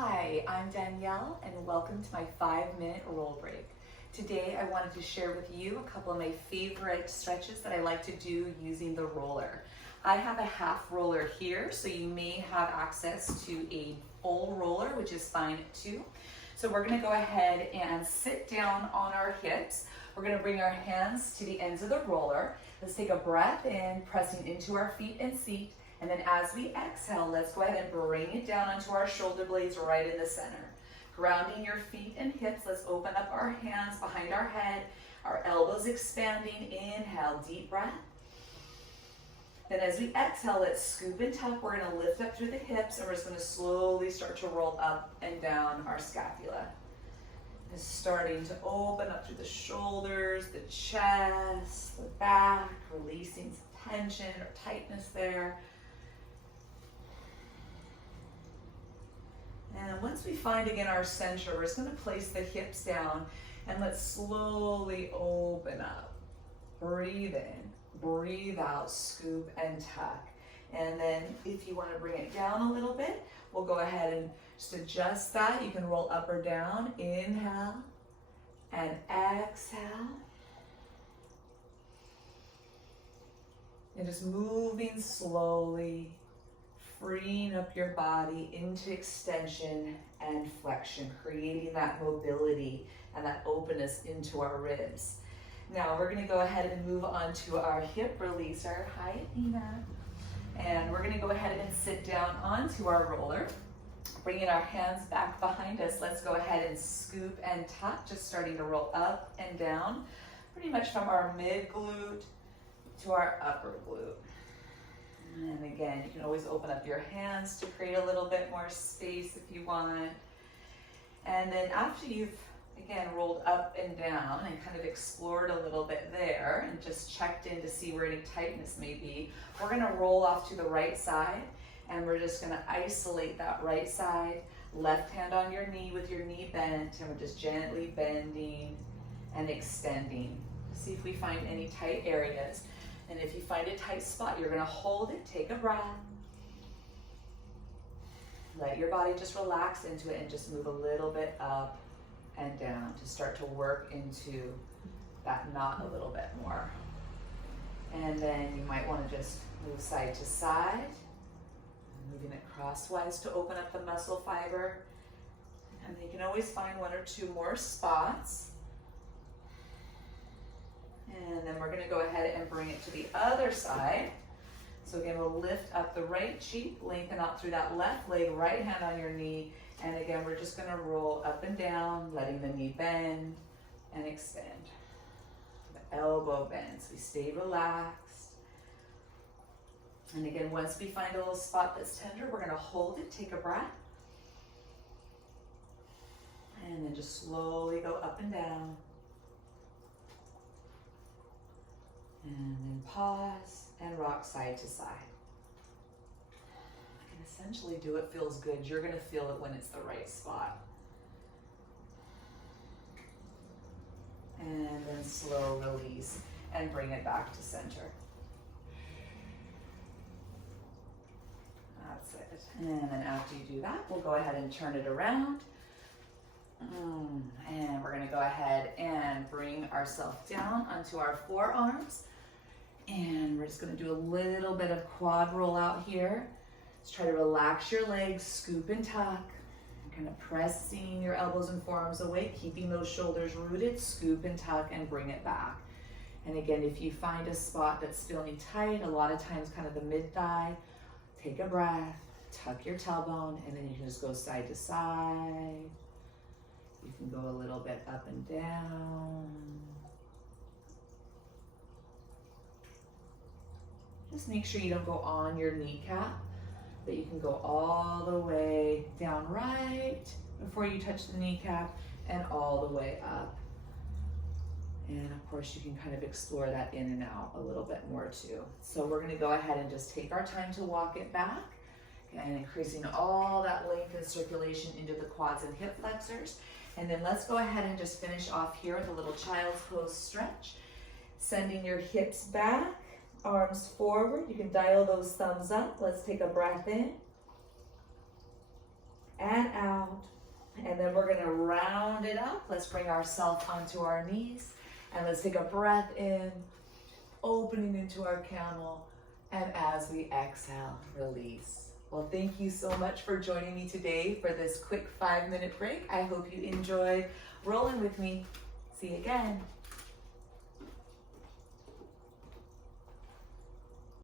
Hi, I'm Danielle and welcome to my 5-minute roll break. Today I wanted to share with you a couple of my favorite stretches that I like to do using the roller. I have a half roller here, so you may have access to a full roller, which is fine too. So we're going to go ahead and sit down on our hips. We're going to bring our hands to the ends of the roller. Let's take a breath in, pressing into our feet and seat. And then as we exhale, let's go ahead and bring it down onto our shoulder blades right in the center. Grounding your feet and hips, let's open up our hands behind our head, our elbows expanding. Inhale, deep breath. Then as we exhale, let's scoop and tuck. We're going to lift up through the hips, and we're just going to slowly start to roll up and down our scapula. It's starting to open up through the shoulders, the chest, the back, releasing some tension or tightness there. And once we find again our center, we're just going to place the hips down and let's slowly open up. Breathe in, breathe out, scoop and tuck. And then if you want to bring it down a little bit, we'll go ahead and just adjust that. You can roll up or down. Inhale and exhale. And just moving slowly, freeing up your body into extension and flexion, creating that mobility and that openness into our ribs. Now we're going to go ahead and move on to our hip releaser. Hi, Athena. And we're going to go ahead and sit down onto our roller. Bringing our hands back behind us, let's go ahead and scoop and tuck, just starting to roll up and down, pretty much from our mid glute to our upper glute. And again, you can always open up your hands to create a little bit more space if you want. And then after you've, again, rolled up and down and kind of explored a little bit there and just checked in to see where any tightness may be, we're going to roll off to the right side, and we're just going to isolate that right side. Left hand on your knee with your knee bent, and we're just gently bending and extending. See if we find any tight areas. And if you find a tight spot, you're going to hold it, take a breath. Let your body just relax into it and just move a little bit up and down to start to work into that knot a little bit more. And then you might want to just move side to side, moving it crosswise to open up the muscle fiber. And you can always find one or two more spots. And then we're going to go ahead and bring it to the other side. So again, we'll lift up the right cheek, lengthen out through that left leg, right hand on your knee. And again, we're just going to roll up and down, letting the knee bend and extend. The elbow bends. We stay relaxed. And again, once we find a little spot that's tender, we're going to hold it, take a breath. And then just slowly go up and down. And then pause and rock side to side. I can essentially do it feels good. You're going to feel it when it's the right spot. And then slow release and bring it back to center. That's it. And then after you do that, we'll go ahead and turn it around. And we're going to go ahead and bring ourselves down onto our forearms. And we're just going to do a little bit of quad roll out here. Let's try to relax your legs, scoop and tuck. Kind of pressing your elbows and forearms away, keeping those shoulders rooted, scoop and tuck and bring it back. And again, if you find a spot that's feeling tight, a lot of times kind of the mid-thigh, take a breath, tuck your tailbone, and then you can just go side to side. You can go a little bit up and down. Just make sure you don't go on your kneecap, but you can go all the way down right before you touch the kneecap and all the way up. And of course you can kind of explore that in and out a little bit more too. So we're going to go ahead and just take our time to walk it back, and increasing all that length and circulation into the quads and hip flexors. And then let's go ahead and just finish off here with a little child's pose stretch. Sending your hips back, arms forward. You can dial those thumbs up. Let's take a breath in. and out. And then we're gonna round it up. Let's bring ourselves onto our knees and let's take a breath in, opening into our camel. And as we exhale, release. Well, thank you so much for joining me today for this quick 5-minute break. I hope you enjoyed rolling with me. See you again.